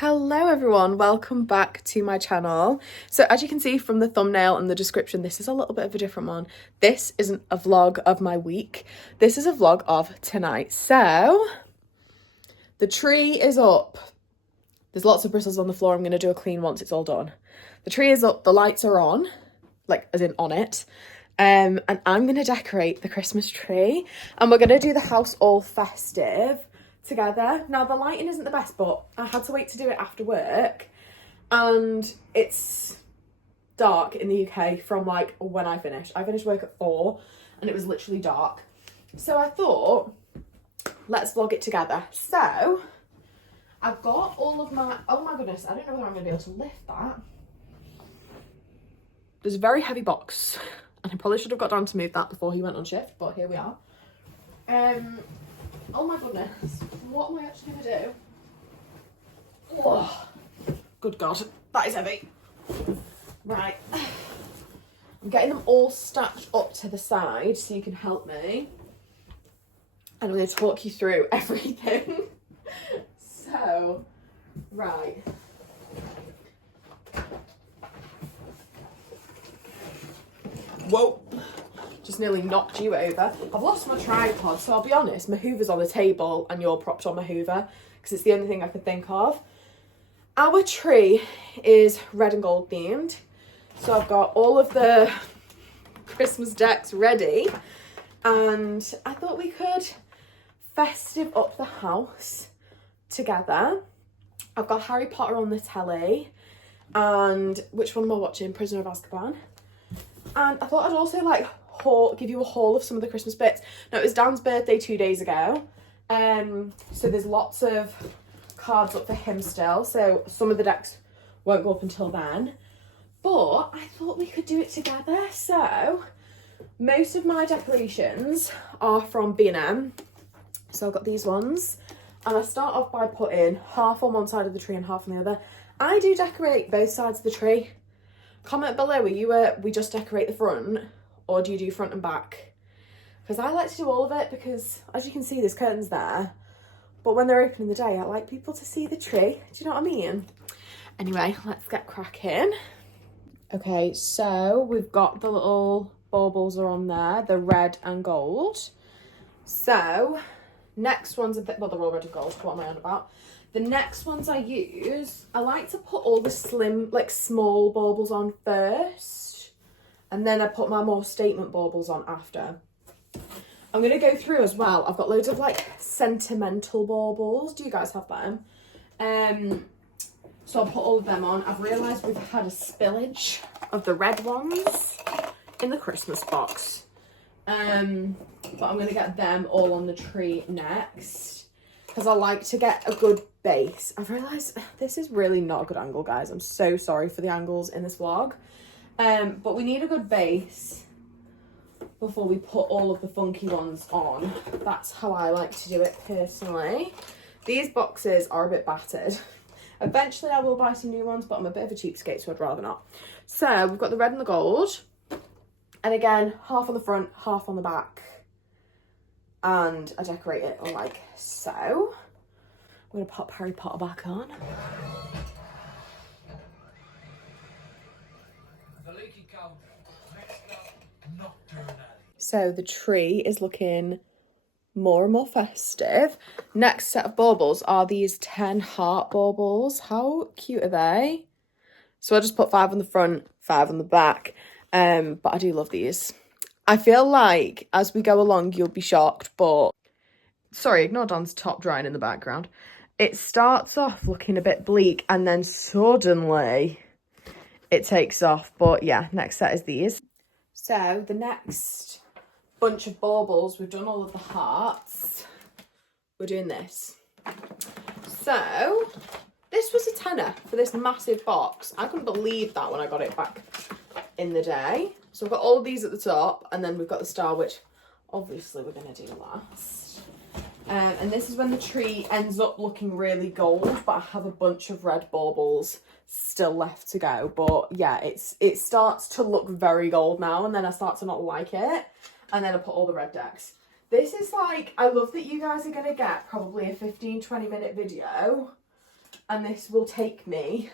Hello everyone, welcome back to my channel. So as you can see from the thumbnail and the description, this is a little bit of a different one. This isn't a vlog of my week, this is a vlog of tonight. So the tree is up. There's lots of bristles on the floor. I'm going to do a clean once it's all done. The tree is up, the lights are on, like as in on it. And I'm going to decorate the Christmas tree and we're going to do the house all festive together. Now the lighting isn't the best, but I had to wait to do it after work and it's dark in the UK from like when I finished work at 4 and it was literally dark, so I thought let's vlog it together. So I've got all of my, oh my goodness, I don't know whether I'm gonna be able to lift that. There's a very heavy box and I probably should have got down to move that before he went on shift, but here we are. Oh my goodness, what am I actually going to do? Oh, good God, that is heavy. Right, I'm getting them all stacked up to the side so you can help me. And I'm going to talk you through everything. So, right. Whoa. Just nearly knocked you over. I've lost my tripod, so I'll be honest, my hoover's on the table and you're propped on my hoover because it's the only thing I could think of. Our tree is red and gold themed, so I've got all of the Christmas decks ready and I thought we could festive up the house together. I've got Harry Potter on the telly and which one am I watching? Prisoner of Azkaban. And I thought I'd also like give you a haul of some of the Christmas bits. Now it was Dan's birthday 2 days ago, so there's lots of cards up for him still, so some of the decks won't go up until then, but I thought we could do it together. So most of my decorations are from B&M, so I've got these ones and I start off by putting half on one side of the tree and half on the other. I do decorate both sides of the tree. Comment below, we just decorate the front or do you do front and back? Because I like to do all of it because as you can see there's curtains there, but when they're open in the day I like people to see the tree. Do you know what I mean? Anyway, let's get cracking. Okay, so we've got the little baubles are on there, the red and gold. So next ones are well, they're all red and gold, what am I on about? The next ones I use, I like to put all the slim, like small baubles on first, and then I put my more statement baubles on after. I'm going to go through as well. I've got loads of like sentimental baubles. Do you guys have them? So I'll put all of them on. I've realised we've had a spillage of the red ones in the Christmas box. But I'm going to get them all on the tree next, because I like to get a good base. I've realised this is really not a good angle, guys. I'm so sorry for the angles in this vlog. But we need a good base before we put all of the funky ones on. That's how I like to do it personally. These boxes are a bit battered. Eventually I will buy some new ones, but I'm a bit of a cheapskate, so I'd rather not. So we've got the red and the gold. And again, half on the front, half on the back. And I decorate it like so. I'm going to pop Harry Potter back on. So the tree is looking more and more festive. Next set of baubles are these 10 heart baubles. How cute are they? So I just put 5 on the front, 5 on the back. But I do love these. I feel like as we go along, you'll be shocked, but sorry, ignore Don's top drying in the background. It starts off looking a bit bleak and then suddenly it takes off. But yeah, next set is these. So the next bunch of baubles, we've done all of the hearts. We're doing this. So this was a tenner for this massive box. I couldn't believe that when I got it back in the day. So we've got all of these at the top and then we've got the star, which obviously we're going to do last. And this is when the tree ends up looking really gold, but I have a bunch of red baubles still left to go. But yeah, it starts to look very gold now and then I start to not like it. And then I put all the red decks. This is like, I love that you guys are going to get probably a 15-20 minute video and this will take me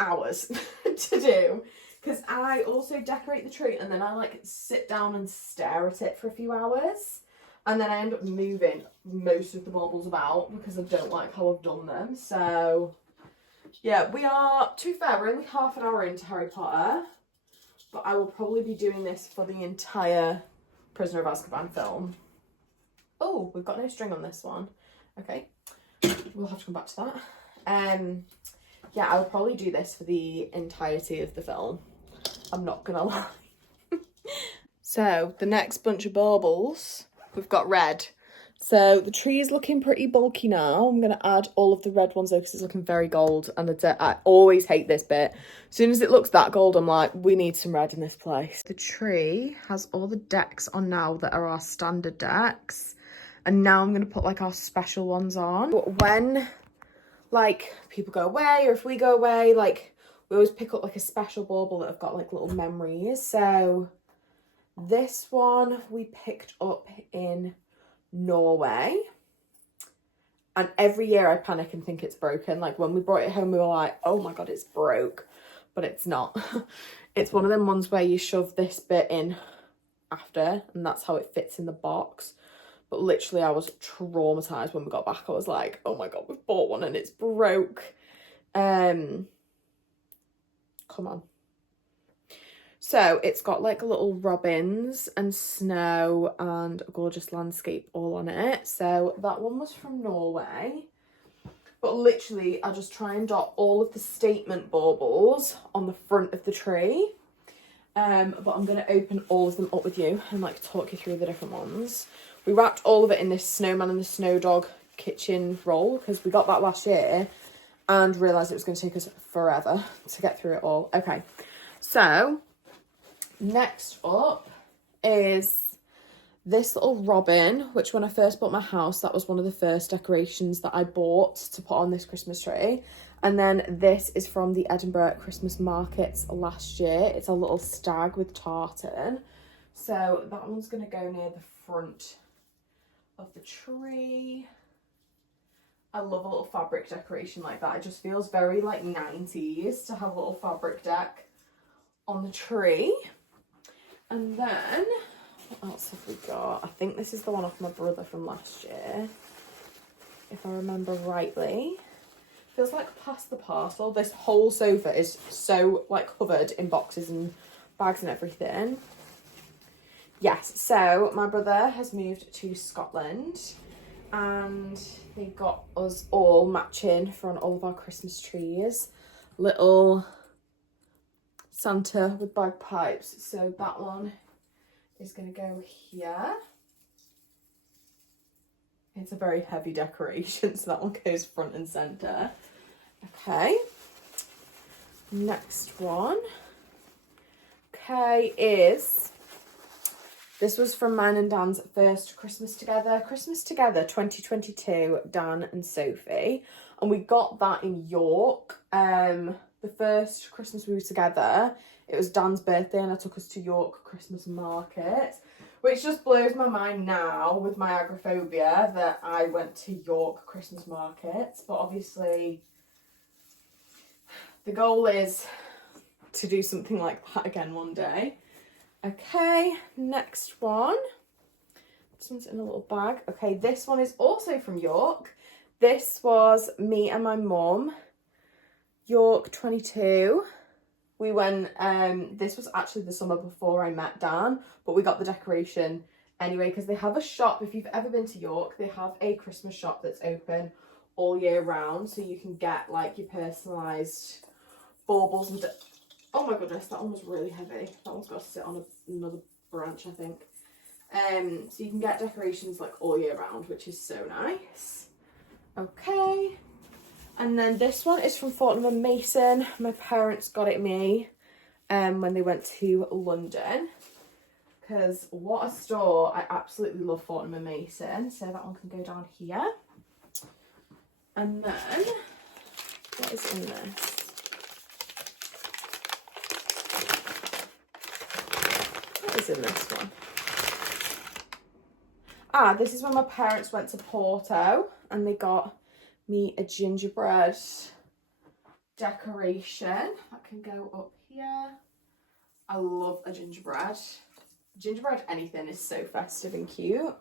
hours to do, because I also decorate the tree and then I like sit down and stare at it for a few hours, and then I end up moving most of the baubles about because I don't like how I've done them. So yeah, we are, to be fair, we're only half an hour into Harry Potter, but I will probably be doing this for the entire Prisoner of Azkaban film. Oh, we've got no string on this one. Okay, we'll have to come back to that. Yeah, I'll probably do this for the entirety of the film. I'm not gonna lie. So the next bunch of baubles, we've got red. So the tree is looking pretty bulky now. I'm gonna add all of the red ones though because it's looking very gold, and I always hate this bit. As soon as it looks that gold, I'm like, we need some red in this place. The tree has all the decks on now that are our standard decks, and now I'm gonna put like our special ones on. When like people go away, or if we go away, like we always pick up like a special bauble that have got like little memories. So this one we picked up in Norway, and every year I panic and think it's broken. Like when we brought it home, we were like, oh my god, it's broke, but it's not. It's one of them ones where you shove this bit in after, and that's how it fits in the box. But literally I was traumatized when we got back. I was like, oh my god, we've bought one and it's broke. Come on. So it's got like little robins and snow and a gorgeous landscape all on it. So that one was from Norway. But literally I just try and dot all of the statement baubles on the front of the tree. But I'm going to open all of them up with you and like talk you through the different ones. We wrapped all of it in this snowman and the snow dog kitchen roll because we got that last year and realised it was going to take us forever to get through it all. Okay, so next up is this little robin, which when I first bought my house, that was one of the first decorations that I bought to put on this Christmas tree. And then this is from the Edinburgh Christmas markets last year. It's a little stag with tartan. So that one's going to go near the front of the tree. I love a little fabric decoration like that. It just feels very like 90s to have a little fabric deck on the tree. And then what else have we got? I think this is the one off my brother from last year, if I remember rightly. Feels like past the parcel. This whole sofa is so like covered in boxes and bags and everything. Yes, so my brother has moved to Scotland and they got us all matching for on all of our Christmas trees. Little Santa with bagpipes. So that one is going to go here. It's a very heavy decoration, so that one goes front and centre. Okay. Next one. Okay, is... This was from mine and Dan's first Christmas Together. Christmas Together 2022, Dan and Sophie. And we got that in York. The first Christmas we were together, it was Dan's birthday and I took us to York Christmas Market. Which just blows my mind now with my agoraphobia that I went to York Christmas Market. But obviously the goal is to do something like that again one day. Okay, next one. This one's in a little bag. Okay, this one is also from York. This was me and my mum. York 22. We went, this was actually the summer before I met Dan, but we got the decoration anyway because they have a shop. If you've ever been to York, they have a Christmas shop that's open all year round, so you can get like your personalised baubles and oh my goodness, that one was really heavy. That one's got to sit on another branch, I think. So you can get decorations like all year round, which is so nice. Okay. And then this one is from Fortnum & Mason. My parents got it me when they went to London. Because what a store. I absolutely love Fortnum & Mason. So that one can go down here. And then, what is in this? What is in this one? Ah, this is when my parents went to Porto and they got me a gingerbread decoration that can go up here. I love a gingerbread. Gingerbread anything is so festive and cute.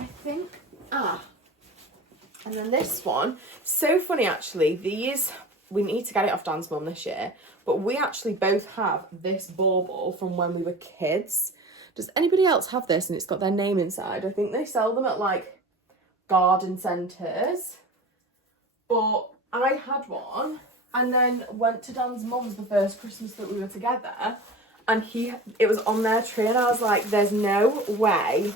I think, and then this one, so funny actually, these, we need to get it off Dan's mum this year, but we actually both have this bauble from when we were kids. Does anybody else have this and it's got their name inside? I think they sell them at like garden centres, but I had one and then went to Dan's mum's the first Christmas that we were together, and it was on their tree, and I was like, there's no way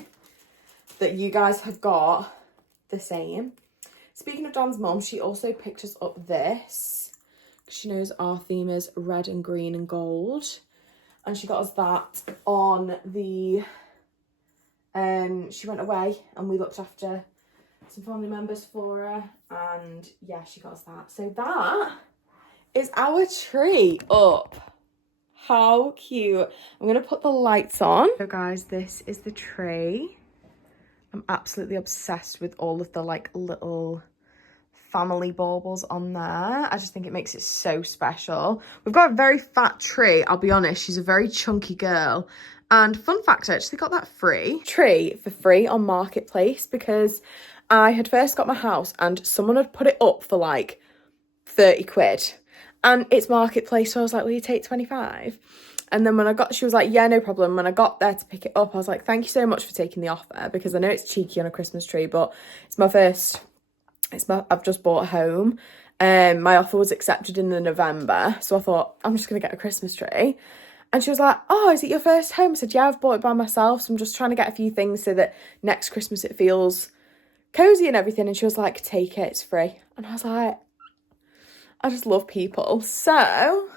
that you guys have got the same. Speaking of Dan's mum, she also picked us up this. She knows our theme is red and green and gold. And she got us that on the... she went away and we looked after some family members for her. And yeah, she got us that. So that is our tree up. How cute. I'm going to put the lights on. So guys, this is the tree. I'm absolutely obsessed with all of the like little family baubles on there. I just think it makes it so special. We've got a very fat tree, I'll be honest. She's a very chunky girl. And fun fact, I actually got that tree for free on Marketplace because I had first got my house and someone had put it up for like 30 quid. And it's Marketplace, so I was like, will you take 25? And then when she was like, yeah, no problem. When I got there to pick it up, I was like, thank you so much for taking the offer, because I know it's cheeky on a Christmas tree, but I've just bought home. My offer was accepted in the November, so I thought, I'm just going to get a Christmas tree. And she was like, oh, is it your first home? I said, yeah, I've bought it by myself, so I'm just trying to get a few things so that next Christmas it feels cozy and everything. And she was like, take it, it's free. And I was like, I just love people. So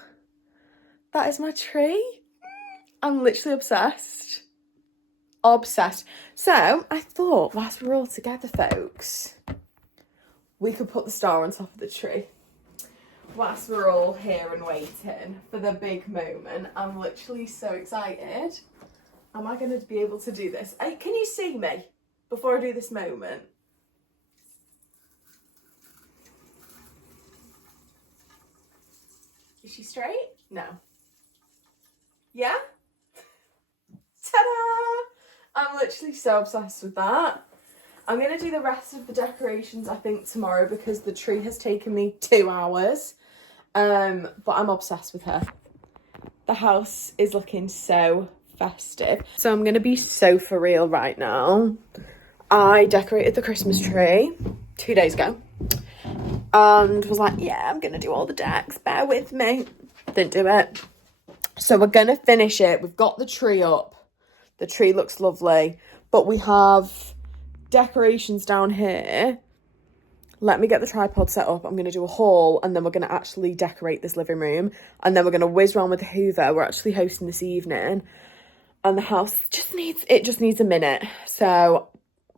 that is my tree. I'm literally obsessed. So I thought, whilst we're all together, folks, we could put the star on top of the tree. Whilst we're all here and waiting for the big moment. I'm literally so excited. Am I going to be able to do this? Can you see me before I do this moment? Is she straight? No. Yeah? Ta-da! I'm literally so obsessed with that. I'm going to do the rest of the decorations, I think, tomorrow, because the tree has taken me 2 hours. But I'm obsessed with her. The house is looking so festive. So I'm going to be so for real right now. I decorated the Christmas tree 2 days ago. And was like, yeah, I'm going to do all the decks. Bear with me. Didn't do it. So we're going to finish it. We've got the tree up. The tree looks lovely. But we have decorations down here. Let me get the tripod set up. I'm going to do a haul, and then we're going to actually decorate this living room. And then we're going to whiz around with the Hoover. We're actually hosting this evening. And the house just needs a minute. So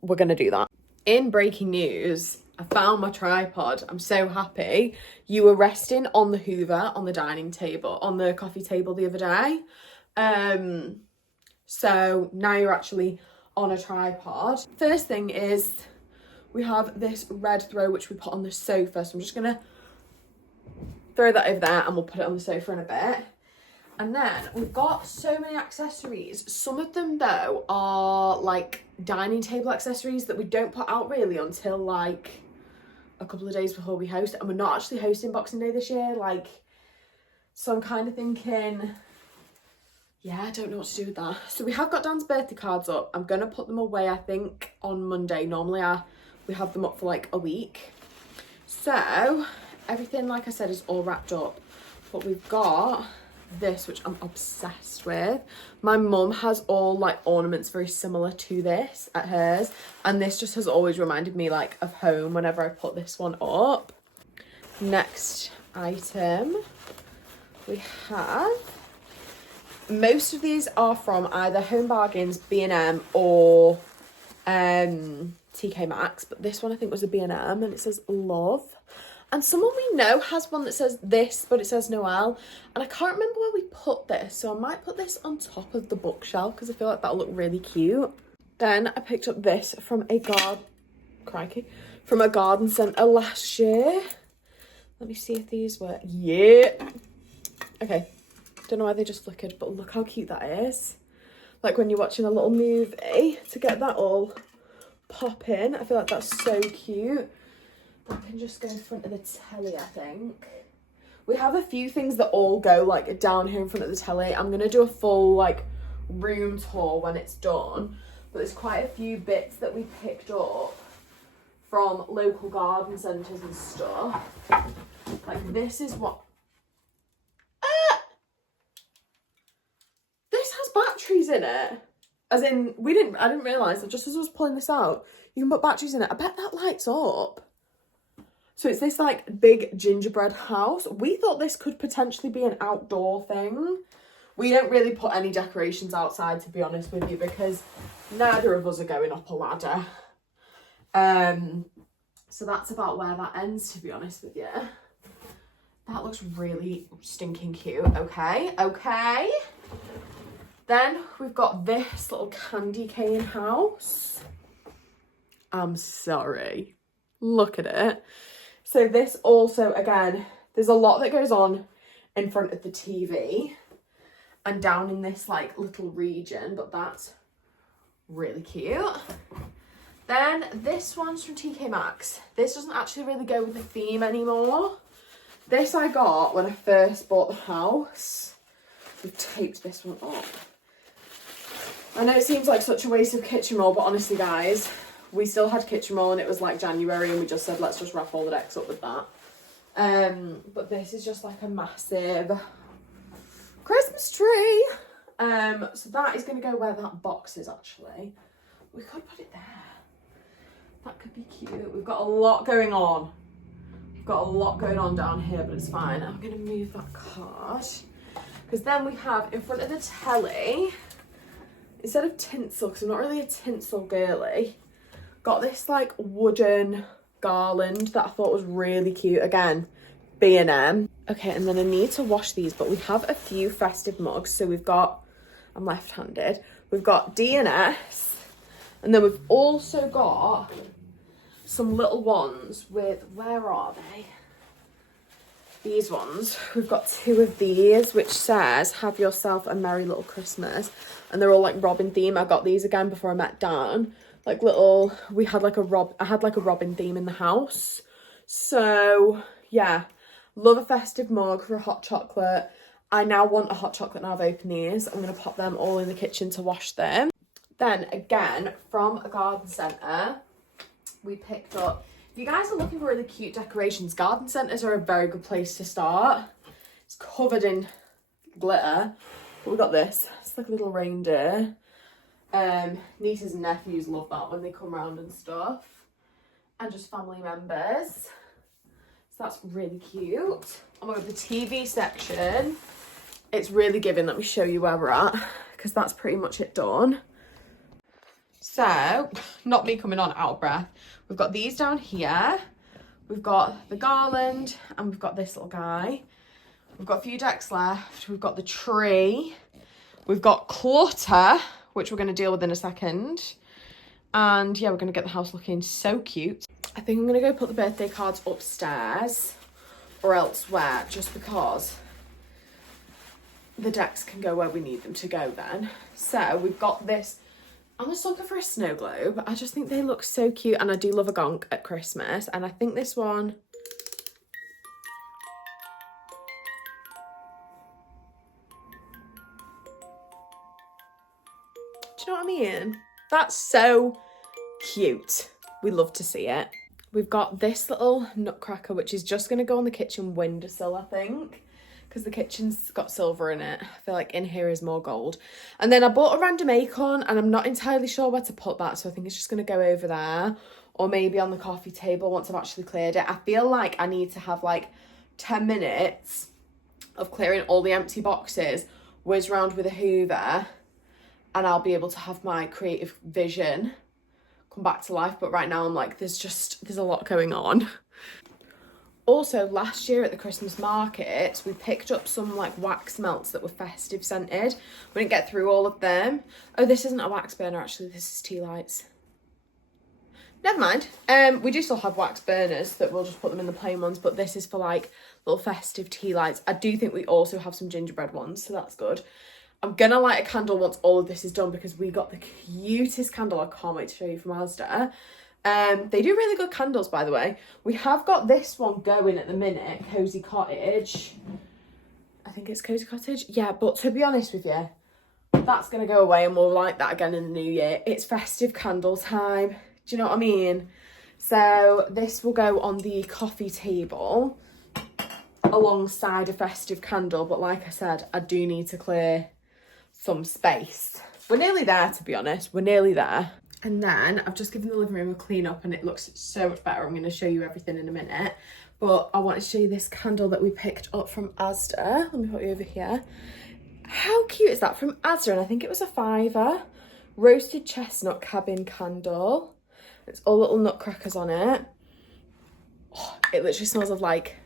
we're going to do that. In breaking news, I found my tripod. I'm so happy. You were resting on the Hoover, on the dining table, on the coffee table the other day. So now you're actually on a tripod. First thing is we have this red throw which we put on the sofa. So I'm just going to throw that over there and we'll put it on the sofa in a bit. And then we've got so many accessories. Some of them though are like dining table accessories that we don't put out really until like a couple of days before we host. And we're not actually hosting Boxing Day this year. So I'm kind of thinking, yeah, I don't know what to do with that. So we have got Dan's birthday cards up. I'm going to put them away, I think, on Monday. Normally we have them up for like a week. So everything, like I said, is all wrapped up. But we've got this, which I'm obsessed with. My mum has all like ornaments very similar to this at hers. And this just has always reminded me like of home whenever I put this one up. Next item we have... Most of these are from either Home Bargains, B&M, or TK Maxx. But this one I think was a B&M, and it says love. And someone we know has one that says this, but it says Noel. And I can't remember where we put this, so I might put this on top of the bookshelf because I feel like that'll look really cute. Then I picked up this from from a garden centre last year. Let me see if these work. Yeah. Okay. Don't know why they just flickered, but look how cute that is. Like when you're watching a little movie, to get that all pop in. I feel like that's so cute. I can just go in front of the telly, I think. We have a few things that all go like down here in front of the telly. I'm going to do a full like room tour when it's done. But there's quite a few bits that we picked up from local garden centres and stuff. Like this is what... This has batteries in it. As in, I didn't realise that just as I was pulling this out, you can put batteries in it. I bet that lights up. So it's this like big gingerbread house. We thought this could potentially be an outdoor thing. We don't really put any decorations outside, to be honest with you, because neither of us are going up a ladder. So that's about where that ends, to be honest with you. That looks really stinking cute. Okay. Then we've got this little candy cane house. I'm sorry. Look at it. So this also, again, there's a lot that goes on in front of the TV and down in this like little region, but that's really cute. Then this one's from TK Maxx. This doesn't actually really go with the theme anymore. This I got when I first bought the house. We've taped this one up. I know it seems like such a waste of kitchen roll, but honestly guys, we still had kitchen roll and it was like January and we just said, let's just wrap all the decks up with that. But this is just like a massive Christmas tree. So that is going to go where that box is actually. We could put it there. That could be cute. We've got a lot going on. We've got a lot going on down here, but it's fine. I'm going to move that card. Because then we have in front of the telly, instead of tinsel, because I'm not really a tinsel girly, got this like wooden garland that I thought was really cute. Again, B&M. Okay, and then I need to wash these, but we have a few festive mugs. So we've got, I'm left-handed, we've got D&S, and then we've also got some little ones with, where are they? These ones. We've got two of these, which says, have yourself a merry little Christmas. And they're all like Robin theme. I got these again before I met Dan. Like little, I had like a Robin theme in the house. So yeah, love a festive mug for a hot chocolate. I now want a hot chocolate now I've opened these. I'm going to pop them all in the kitchen to wash them. Then again, from a garden centre, we picked up, if you guys are looking for really cute decorations, garden centres are a very good place to start. It's covered in glitter. But we got this. It's like a little reindeer. Nieces and nephews love that when they come around and stuff. And just family members. So that's really cute. I'm over the TV section. It's really giving. Let me show you where we're at, because that's pretty much it done. So, not me coming on out of breath. We've got these down here. We've got the garland and we've got this little guy. We've got a few decks left. We've got the tree. We've got clutter, which we're going to deal with in a second. And yeah, we're going to get the house looking so cute. I think I'm going to go put the birthday cards upstairs or elsewhere, just because the decks can go where we need them to go then. So we've got this. I'm a sucker for a snow globe. I just think they look so cute, and I do love a gonk at Christmas. And I think this one... Do you know what I mean? That's so cute. We love to see it. We've got this little nutcracker, which is just going to go on the kitchen windowsill, I think, because the kitchen's got silver in it. I feel like in here is more gold. And then I bought a random acorn, and I'm not entirely sure where to put that, so I think it's just going to go over there, or maybe on the coffee table once I've actually cleared it. I feel like I need to have like 10 minutes of clearing all the empty boxes, whiz round with a hoover, and I'll be able to have my creative vision come back to life. But right now I'm like, there's a lot going on. Also, last year at the Christmas market, we picked up some like wax melts that were festive scented. We didn't get through all of them. Oh, this isn't a wax burner actually, this is tea lights. Never mind. We do still have wax burners that we'll just put them in the plain ones, but this is for like little festive tea lights. I do think we also have some gingerbread ones, so that's good. I'm gonna light a candle once all of this is done because we got the cutest candle. I can't wait to show you from Asda. They do really good candles, by the way. We have got this one going at the minute, Cozy Cottage. I think it's Cozy Cottage. Yeah, but to be honest with you, that's gonna go away and we'll light that again in the new year. It's festive candle time. Do you know what I mean? So this will go on the coffee table alongside a festive candle. But like I said, I do need to clear some space. We're nearly there, to be honest. We're nearly there. And then I've just given the living room a clean up and it looks so much better. I'm going to show you everything in a minute. But I want to show you this candle that we picked up from Asda. Let me put you over here. How cute is that? From Asda, and I think it was a £5. Roasted chestnut cabin candle. It's all little nutcrackers on it. Oh, it literally smells of like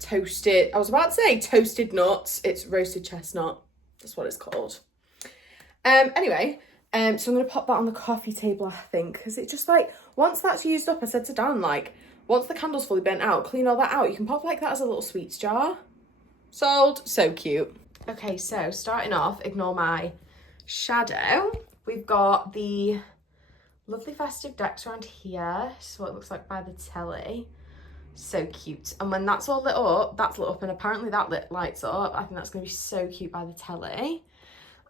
toasted, I was about to say toasted nuts. It's roasted chestnut. That's what it's called. Anyway, so I'm going to pop that on the coffee table, I think, because it's just like, once that's used up, I said to Dan, like, once the candle's fully burnt out, clean all that out. You can pop like that as a little sweets jar. Sold. So cute. Okay, so starting off, ignore my shadow. We've got the lovely festive decks around here. This is what it looks like by the telly. So cute. And when that's all lit up, that's lit up, and apparently that lights up. I think that's going to be so cute by the telly.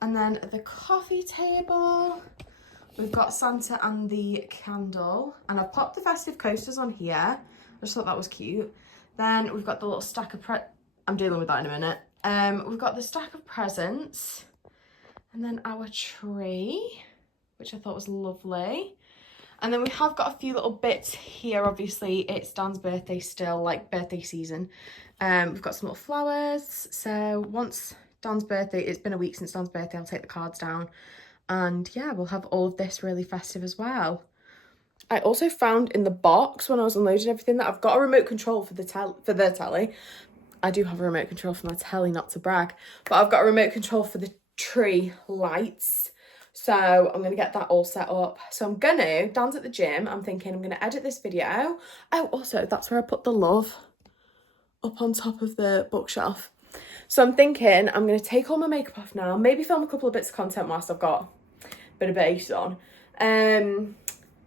And then the coffee table, we've got Santa and the candle. And I've popped the festive coasters on here. I just thought that was cute. Then we've got the little stack of I'm dealing with that in a minute. We've got the stack of presents. And then our tree, which I thought was lovely. And then we have got a few little bits here. Obviously, it's Dan's birthday still, like birthday season. We've got some little flowers. So once Dan's birthday, it's been a week since Dan's birthday, I'll take the cards down. And yeah, we'll have all of this really festive as well. I also found in the box when I was unloading everything that I've got a remote control for the telly. I do have a remote control for my telly, not to brag. But I've got a remote control for the tree lights. So I'm going to get that all set up. So Dan's at the gym. I'm thinking I'm going to edit this video. Oh, also, that's where I put the love up on top of the bookshelf. So I'm thinking I'm going to take all my makeup off now. Maybe film a couple of bits of content whilst I've got a bit of base on.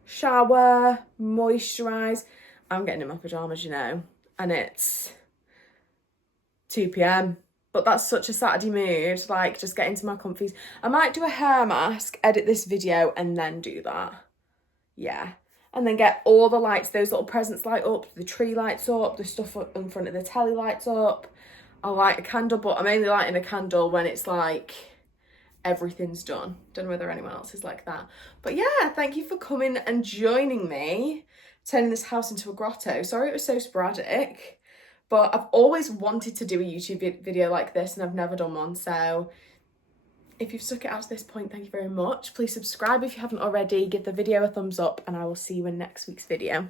Shower, moisturise. I'm getting in my pyjamas, you know. And it's 2 p.m. But that's such a Saturday mood, like just get into my comfies. I might do a hair mask, edit this video, and then do that. Yeah. And then get all the lights, those little presents light up, the tree lights up, the stuff in front of the telly lights up. I'll light a candle, but I'm only lighting a candle when it's like everything's done. Don't know whether anyone else is like that. But yeah, thank you for coming and joining me, turning this house into a grotto. Sorry it was so sporadic. But I've always wanted to do a YouTube video like this and I've never done one. So if you've stuck it out to this point, thank you very much. Please subscribe if you haven't already. Give the video a thumbs up and I will see you in next week's video.